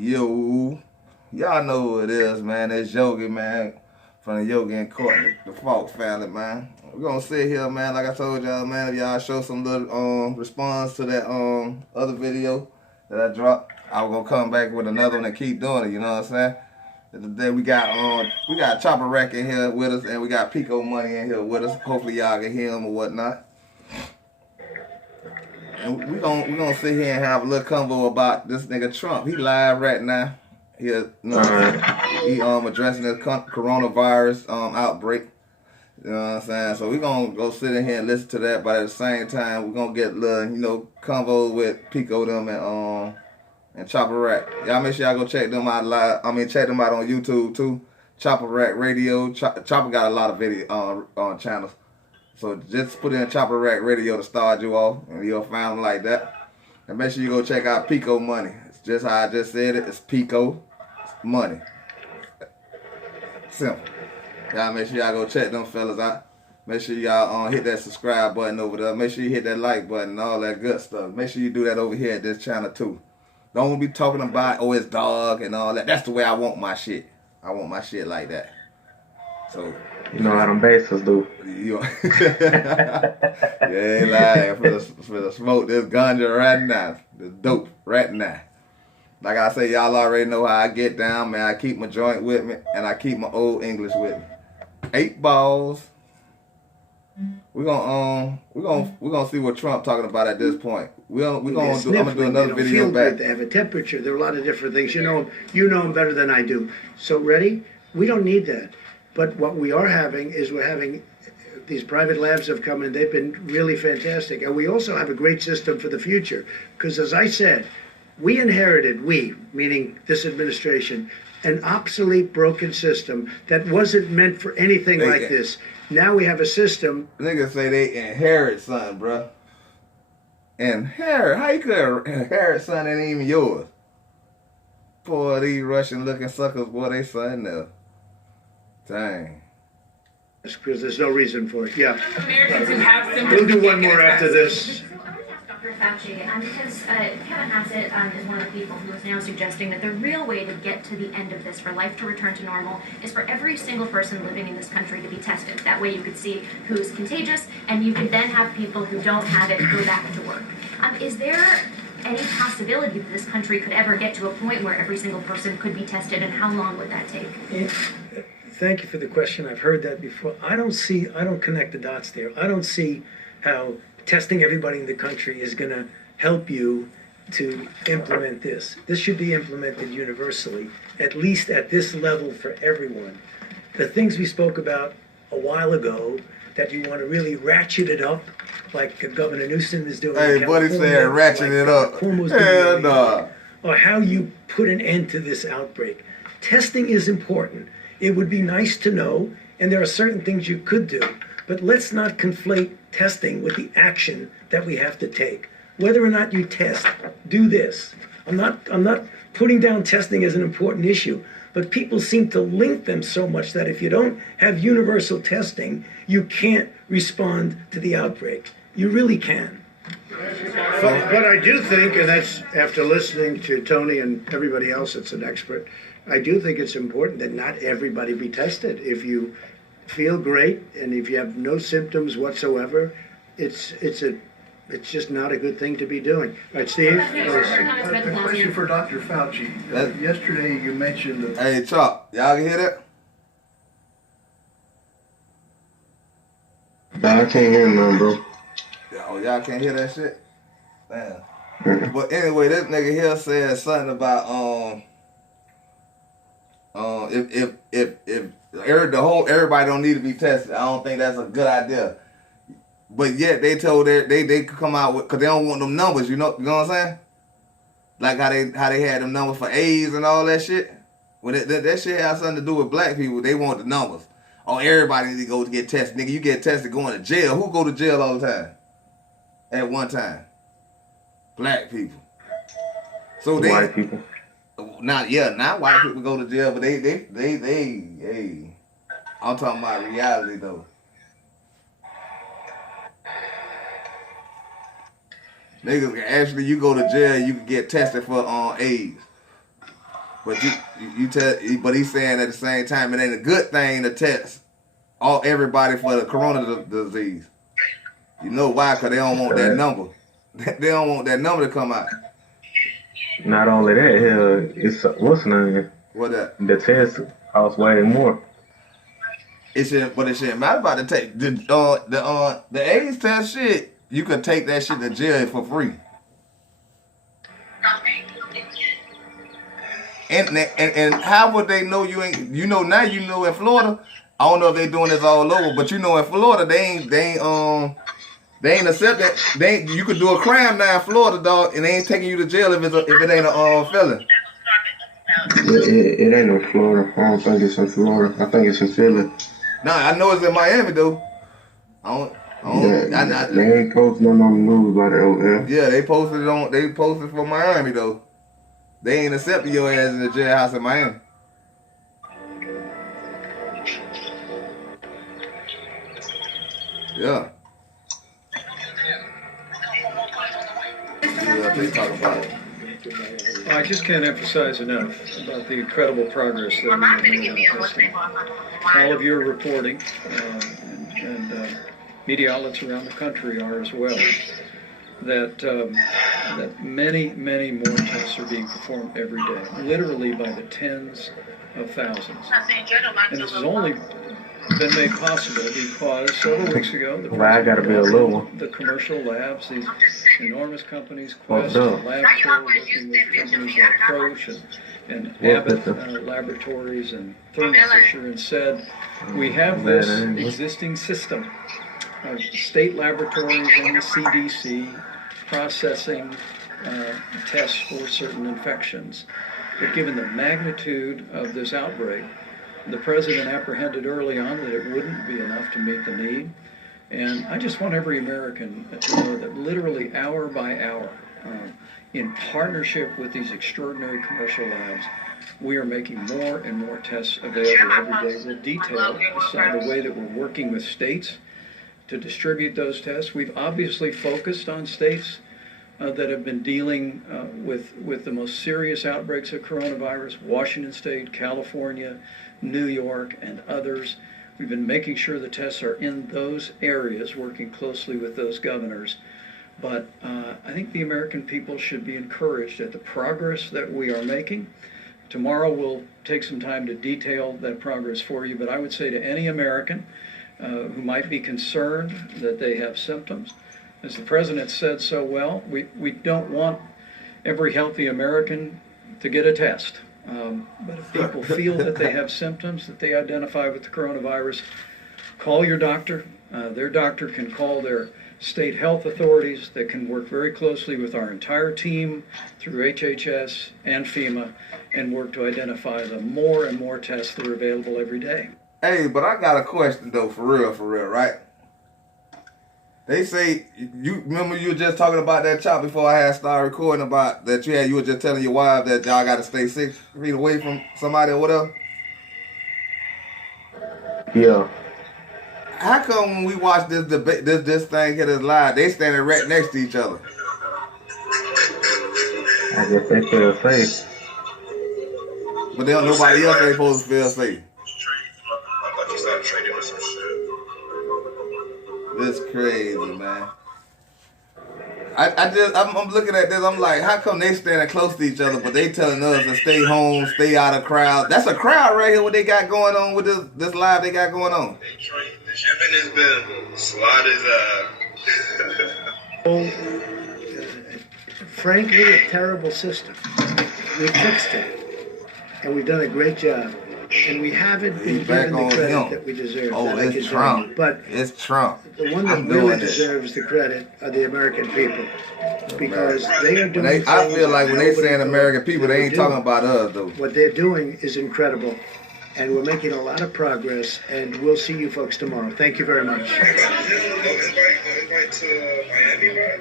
Yo, y'all know who it is, man. It's Yogi, man, from the Yogi and Courtney, the Falk family, man. We're gonna sit here, man, like I told y'all, man, if y'all show some little response to that other video that I dropped, I was gonna come back with another one and keep doing it, you know what I'm saying? Today we got Chopper Rack in here with us, and we got Pico Money in here with us. Hopefully y'all can hear him or whatnot. And we gonna sit here and have a little convo about this nigga Trump. He live right now. He addressing the coronavirus outbreak. You know what I'm saying? So we gonna go sit in here and listen to that, but at the same time we gonna get a little convo with Pico them and Chopper Rack. Y'all make sure y'all go check them out live. Check them out on YouTube too. Chopper Rack Radio. Chopper got a lot of video channels. So just put in Chopper Rack Radio to start you off, and you'll find them like that. And make sure you go check out Pico Money. It's just how I just said it. It's Pico Money. Simple. Y'all make sure y'all go check them fellas out. Make sure y'all hit that subscribe button over there. Make sure you hit that like button and all that good stuff. Make sure you do that over here at this channel too. Don't be talking about, it's dog and all that. That's the way I want my shit. I want my shit like that. So, you know how them bases do. You ain't lying. For smoke this ganja right now. This dope right now. Like I say, y'all already know how I get down, man. I keep my joint with me, and I keep my old English with me. 8 balls. We're gonna see what Trump talking about at this point. I'm gonna do another video back. They have a temperature. There are a lot of different things. You know them better than I do. So ready? We don't need that. But what we are having is these private labs have come and they've been really fantastic. And we also have a great system for the future. Because as I said, we inherited, meaning this administration, an obsolete, broken system that wasn't meant for anything like this. Now we have a system. Niggas say they inherit something, bro. Inherit? How you could inherit something that ain't even yours? Boy, these Russian-looking suckers, boy, they something else. Dang. Because there's no reason for it. Yeah. Americans who have symptoms. We'll do one more after this. Dr. Fauci, because Kevin Hassett is one of the people who is now suggesting that the real way to get to the end of this, for life to return to normal, is for every single person living in this country to be tested. That way you could see who's contagious, and you could then have people who don't have it go back to work. Is there any possibility that this country could ever get to a point where every single person could be tested, and how long would that take? Thank you for the question. I've heard that before. I don't connect the dots there. I don't see how testing everybody in the country is going to help you to implement this. This should be implemented universally, at least at this level for everyone. The things we spoke about a while ago, that you want to really ratchet it up, like Governor Newsom is doing. Hey, buddy said ratchet it up. Hell no. Or how you put an end to this outbreak. Testing is important. It would be nice to know, and there are certain things you could do, but let's not conflate testing with the action that we have to take. Whether or not you test, do this. I'm not putting down testing as an important issue, but people seem to link them so much that if you don't have universal testing, you can't respond to the outbreak. You really can. But I do think, and that's after listening to Tony and everybody else that's an expert, I do think it's important that not everybody be tested. If you feel great and if you have no symptoms whatsoever, it's just not a good thing to be doing. All right, Steve? A question for Dr. Fauci. Yesterday you mentioned that... Hey, Chop, y'all can hear that? I can't hear none, bro. Oh, y'all can't hear that shit? Damn. But anyway, this nigga here said something about if everybody don't need to be tested. I don't think that's a good idea. But yet they told they could come out with, because they don't want them numbers. You know what I'm saying? Like how they had them numbers for AIDS and all that shit. When that shit has something to do with black people, they want the numbers. Oh, everybody need to go to get tested. Nigga, you get tested going to jail. Who go to jail all the time? At one time? Black people. So they White people. Not white people go to jail, but they I'm talking about reality though. Niggas can actually, you go to jail, you can get tested for AIDS. But but he's saying at the same time it ain't a good thing to test everybody for the corona disease. You know why? Because they don't want that number. They don't want that number to come out. Not only that, hell, it's what's the name? What that? The test costs way more. It shouldn't matter about the take the AIDS test shit. You could take that shit to jail for free. And how would they know you ain't? You know now. You know in Florida. I don't know if they doing this all over, but you know in Florida they ain't accept that. You could do a crime now in Florida, dog, and they ain't taking you to jail if it ain't a felon. It ain't in Florida. I don't think it's in Florida. I think it's in Philly. Nah, I know it's in Miami though. They ain't posting on the news about it over there. Yeah, they posted for Miami though. They ain't accepting your ass in the jailhouse in Miami. Yeah. Yeah, they talk about it. I just can't emphasize enough about the incredible progress that we're making. All of you are reporting, and media outlets around the country are as well, that many, many more tests are being performed every day, literally by the tens of thousands. And this has only been made possible because several weeks ago, the commercial labs, these enormous companies, Quest, LabCorp, working with companies like Roche and Abbott Laboratories and Thermo Fisher, and said, we have this existing system of state laboratories and the CDC processing tests for certain infections. But given the magnitude of this outbreak, the president apprehended early on that it wouldn't be enough to meet the need. And I just want every American to know that literally hour by hour, in partnership with these extraordinary commercial labs, we are making more and more tests available every day. We'll detail the way that we're working with states to distribute those tests. We've obviously focused on states that have been dealing with the most serious outbreaks of coronavirus: Washington State, California, New York, and others. We've been making sure the tests are in those areas, working closely with those governors. But I think the American people should be encouraged at the progress that we are making. Tomorrow we'll take some time to detail that progress for you, but I would say to any American who might be concerned that they have symptoms, as the president said so well, we don't want every healthy American to get a test. But if people feel that they have symptoms, that they identify with the coronavirus, call your doctor. Their doctor can call their state health authorities that can work very closely with our entire team through HHS and FEMA and work to identify the more and more tests that are available every day. Hey, but I got a question though, for real, right? They say, you remember you were just talking about that chop before I had started recording about that you were just telling your wife that y'all got to stay 6 feet away from somebody or whatever? Yeah. How come when we watch this debate, this thing here that's live, they standing right next to each other? I guess they feel safe. But nobody else ain't supposed to feel safe. This crazy, man. I'm looking at this. I'm like, how come they standing close to each other, but they telling us to stay home, stay out of crowd? That's a crowd right here. What they got going on with this live they got going on? The shipping has been slow as Frankly, a terrible system. We fixed it, and we've done a great job. And we haven't been given the credit that we deserve. Oh, it's Trump. But it's Trump. The one that really deserves the credit are the American people, because they are doing. I feel like when they saying American people, they ain't talking about us though. What they're doing is incredible, and we're making a lot of progress. And we'll see you folks tomorrow. Thank you very much. invite to Miami, right?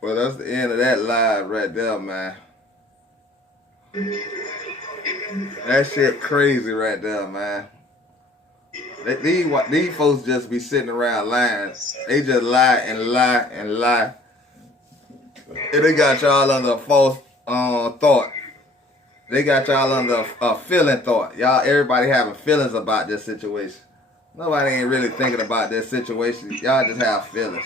Well, that's the end of that live right there, man. That shit crazy right there, man. These folks just be sitting around lying. They just lie and lie and lie. And they got y'all under a false thought. They got y'all under a feeling thought. Y'all, everybody having feelings about this situation. Nobody ain't really thinking about this situation. Y'all just have feelings.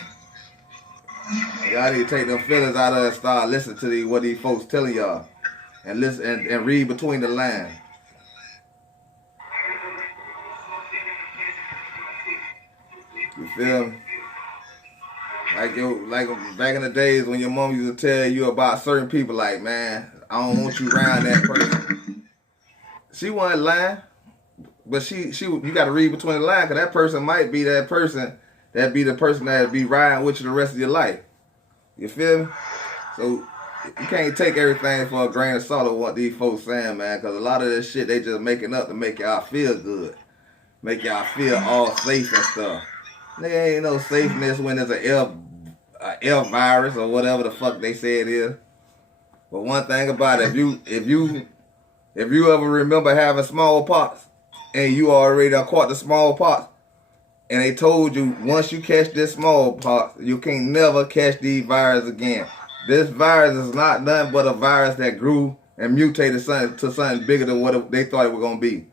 Y'all need to take them feelings out of it and start listening to what these folks telling y'all. And listen and read between the lines. You feel me? Like back in the days when your mom used to tell you about certain people, like, man, I don't want you around that person. She wasn't lying, but you got to read between the lines, because that person might be that person that be the person that be riding with you the rest of your life. You feel me? So you can't take everything for a grain of salt of what these folks saying, man, because a lot of this shit they just making up to make y'all feel good, make y'all feel all safe and stuff. There ain't no safeness when there's an L virus or whatever the fuck they say it is. But one thing about it, if you ever remember having smallpox and you already caught the smallpox, and they told you once you catch this smallpox, you can't never catch these viruses again. This virus is not nothing but a virus that grew and mutated to something bigger than what they thought it was gonna be.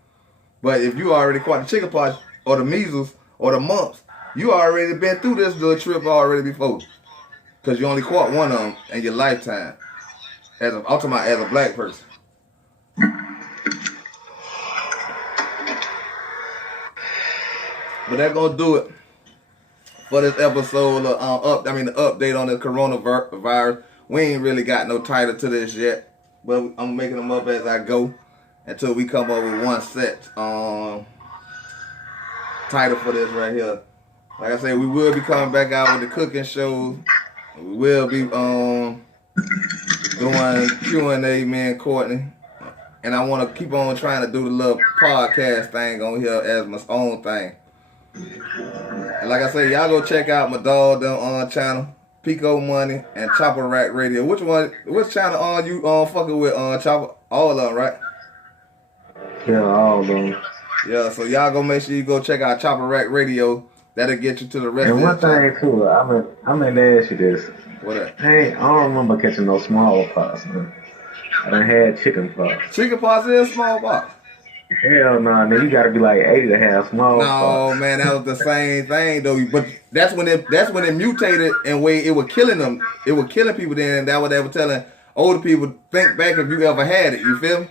But if you already caught the chickenpox or the measles or the mumps, you already been through this little trip already before, because you only caught one of them in your lifetime. I'm talking about as a black person. But that's gonna do it for this episode of the update on the coronavirus. We ain't really got no title to this yet, but I'm making them up as I go until we come up with one set title for this right here. Like I said, we will be coming back out with the cooking shows. We will be doing Q&A, me and Courtney. And I want to keep on trying to do the little podcast thing on here as my own thing. And like I said, y'all go check out my dog on channel, Pico Money and Chopper Rack Radio. Which channel on you fucking with Chopper? All of them, right? Yeah, all of them. Yeah, so y'all go make sure you go check out Chopper Rack Radio. That'll get you to the rest and of the one thing too, I meant to ask you this. What that? Hey, I don't remember catching no smallpox, man. I done had chickenpox. Chickenpox is smallpox. Hell no, man. You gotta be like 80 to have smallpox. No, man, that was the same thing though. But that's when it mutated and way it was killing them. It was killing people then. That's what they were telling older people. Think back if you ever had it. You feel me?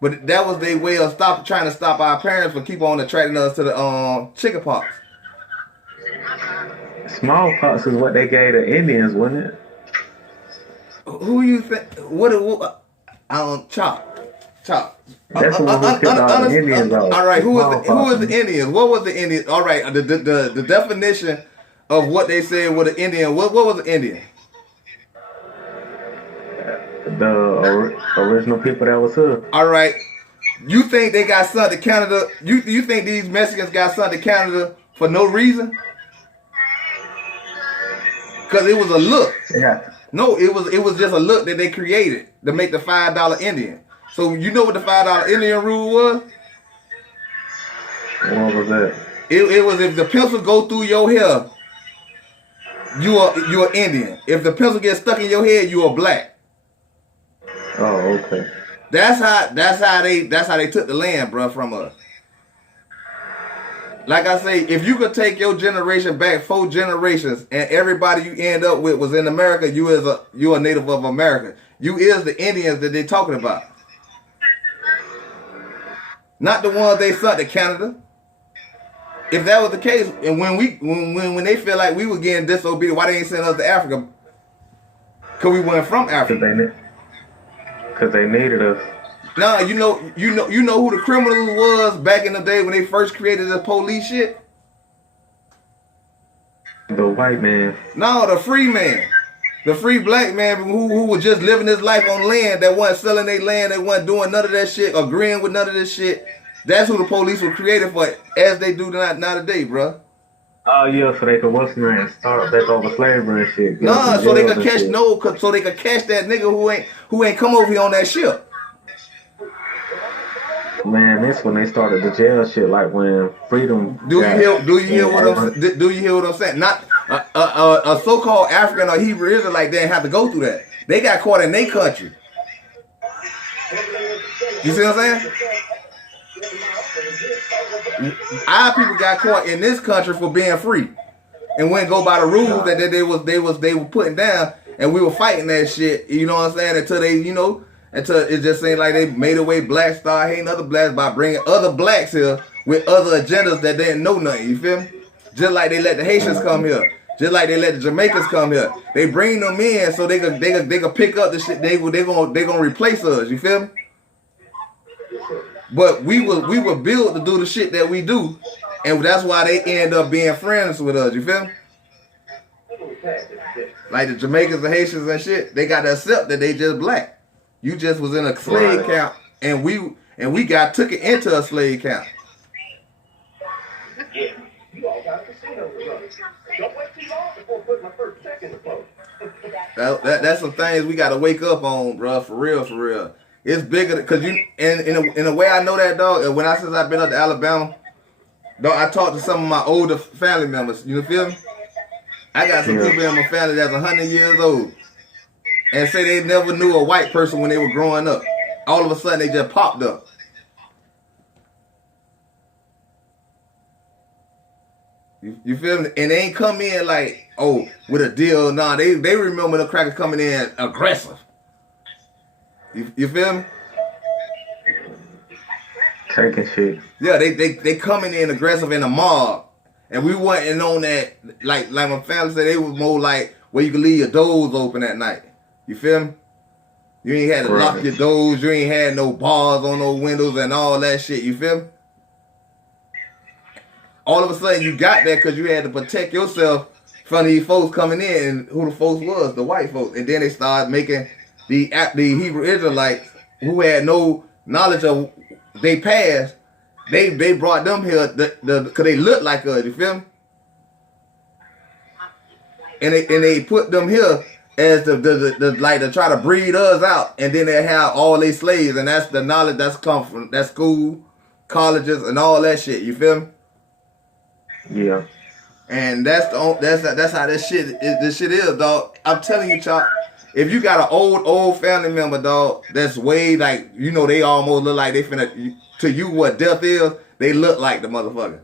But that was their way of trying to stop our parents from keep on attracting us to the chickenpox. Smallpox is what they gave the Indians, wasn't it? Who you think? What? Chop. That's what we killed all the Indians off. All right, who is the Indians? What was the Indian? All right, the definition of what they said with the Indian. What was the Indian? The original people that was here. All right, you think they got sent to Canada? You think these Mexicans got sent to Canada for no reason? Because it was a look. Yeah. No, it was just a look that they created to make the $5 Indian. So you know what the $5 Indian rule was? What was that? It was if the pencil go through your hair, you are Indian. If the pencil gets stuck in your head, you are black. Oh, okay. That's how they took the land, bro, from us. Like I say, if you could take your generation back 4 generations and everybody you end up with was in America, you a native of America. You is the Indians that they talking about. Not the ones they sent to Canada. If that was the case, and when they feel like we were getting disobedient, why they ain't send us to Africa? Cause we weren't from Africa. Cause they needed us. Nah, you know who the criminals was back in the day when they first created the police shit? The white man. No, the free man. The free black man who was just living his life on land, that wasn't selling their land, that wasn't doing none of that shit, agreeing with none of this shit. That's who the police were created for, as they do not today, bro. Oh yeah, so they could start back over slavery and shit. Nah, so they could catch so they could catch that nigga who ain't come over here on that ship. Man, that's when they started the jail shit. Like when freedom. Do you hear what I'm saying? Not A so-called African or Hebrew Israelite didn't have to go through that. They got caught in their country. You see what I'm saying? Our people got caught in this country for being free, and wouldn't go by the rules that they were putting down, and we were fighting that shit. You know what I'm saying? Until they, until it just seemed like they made away blacks, start hating other blacks by bringing other blacks here with other agendas that didn't know nothing. You feel me? Just like they let the Haitians come here. Just like they let the Jamaicans come here. They bring them in so they can pick up the shit. They gonna replace us. You feel me? But we were built to do the shit that we do, and that's why they end up being friends with us. You feel me? Like the Jamaicans, the Haitians, and shit. They got to accept that they just black. You just was in a slave camp, and we got took it into a slave camp. That's some things we gotta wake up on, bro. For real. It's bigger because in a way I know that, dog. Since I've been up to Alabama, dog, I talked to some of my older family members. You feel me? I got some people in my family that's 100 years old, and say they never knew a white person when they were growing up. All of a sudden, they just popped up. You feel me? And they ain't come in like, oh, with a deal. Nah, they remember the crackers coming in aggressive. You feel me? Taking shit. Yeah, they coming in aggressive in a mob. And we wasn't on that, like my family said, they was more like where you could leave your doors open at night. You feel me? You ain't had to lock your doors. You ain't had no bars on no windows and all that shit. You feel me? All of a sudden, you got that because you had to protect yourself from these folks coming in. And who the folks was? The white folks. And then they started making the Hebrew Israelites who had no knowledge of they past. They brought them here because they look like us. You feel me? And they put them here as the like to try to breed us out. And then they have all their slaves. And that's the knowledge that's come from that school, colleges, and all that shit. You feel me? Yeah. And that's how this shit is, dog. I'm telling you, Chop, if you got an old family member, dog, that's way like, they almost look like they finna, to you what death is, they look like the motherfucker.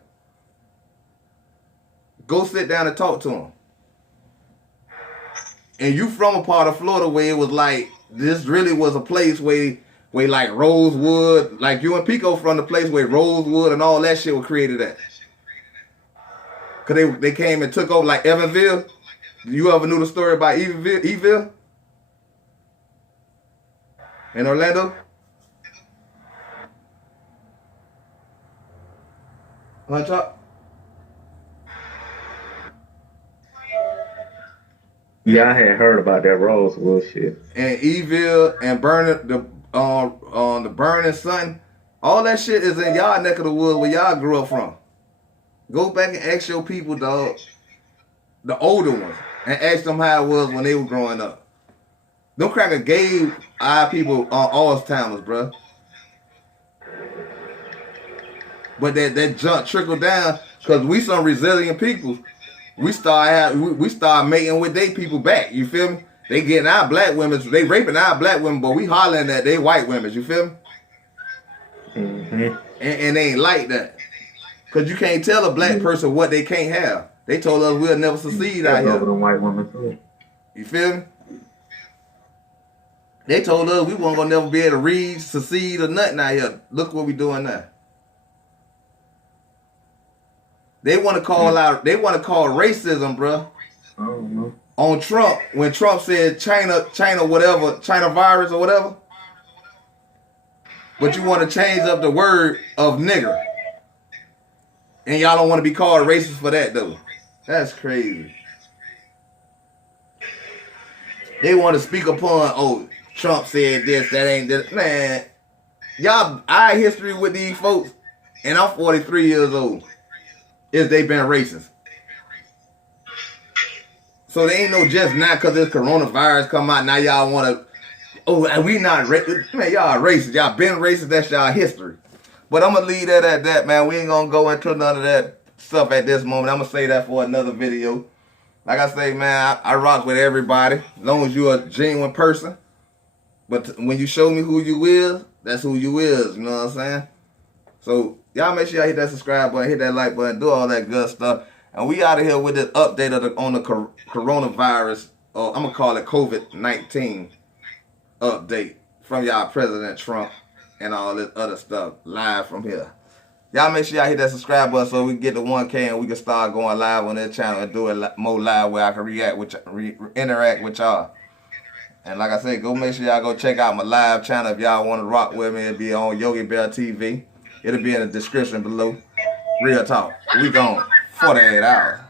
Go sit down and talk to them. And you from a part of Florida where it was like, this really was a place where like Rosewood, like you and Pico from the place where Rosewood and all that shit was created at. Cause they came and took over like Evansville. You ever knew the story about Eville? In Orlando? Huh, Chop? Yeah, I had heard about that Rosewood shit. And Eville and Burning the Burning Sun, all that shit is in y'all neck of the woods where y'all grew up from. Go back and ask your people, dog, the older ones, and ask them how it was when they were growing up. Them crackers gave our people Alzheimer's, bro. But that junk trickled down because we some resilient people. We start mating with they people back. You feel me? They getting our black women, they raping our black women, but we hollering at they white women. You feel me? Mm-hmm. And they ain't like that. Because you can't tell a black person what they can't have. They told us we'll never succeed out here. Over them white women too. You feel me? They told us we weren't gonna never be able to read, succeed, or nothing out here. Look what we doing now. They want to call racism, bro. On Trump, when Trump said China whatever, China virus or whatever. But you want to change up the word of nigger. And y'all don't want to be called racist for that, though. That's crazy. They want to speak upon, Trump said this, that ain't this. Man, y'all, our history with these folks, and I'm 43 years old, is they been racist. So they ain't no just now because this coronavirus come out, now y'all want to, we not racist. Man, y'all racist. Y'all been racist, that's y'all history. But I'm going to leave that at that, man. We ain't going to go into none of that stuff at this moment. I'm going to say that for another video. like I say, man, I rock with everybody. As long as you're a genuine person. But when you show me who you is, that's who you is. You know what I'm saying? So y'all make sure y'all hit that subscribe button, hit that like button, do all that good stuff. And we out of here with this update on the coronavirus, or I'm going to call it COVID-19 update from y'all President Trump and all this other stuff live from here. Y'all make sure y'all hit that subscribe button so we can get to 1K and we can start going live on this channel and do it more live where I can interact with y'all. And like I said, go make sure y'all go check out my live channel if y'all want to rock with me. It'll be on YOGIBEAR TV. It'll be in the description below. Real talk. We gone 48 hours.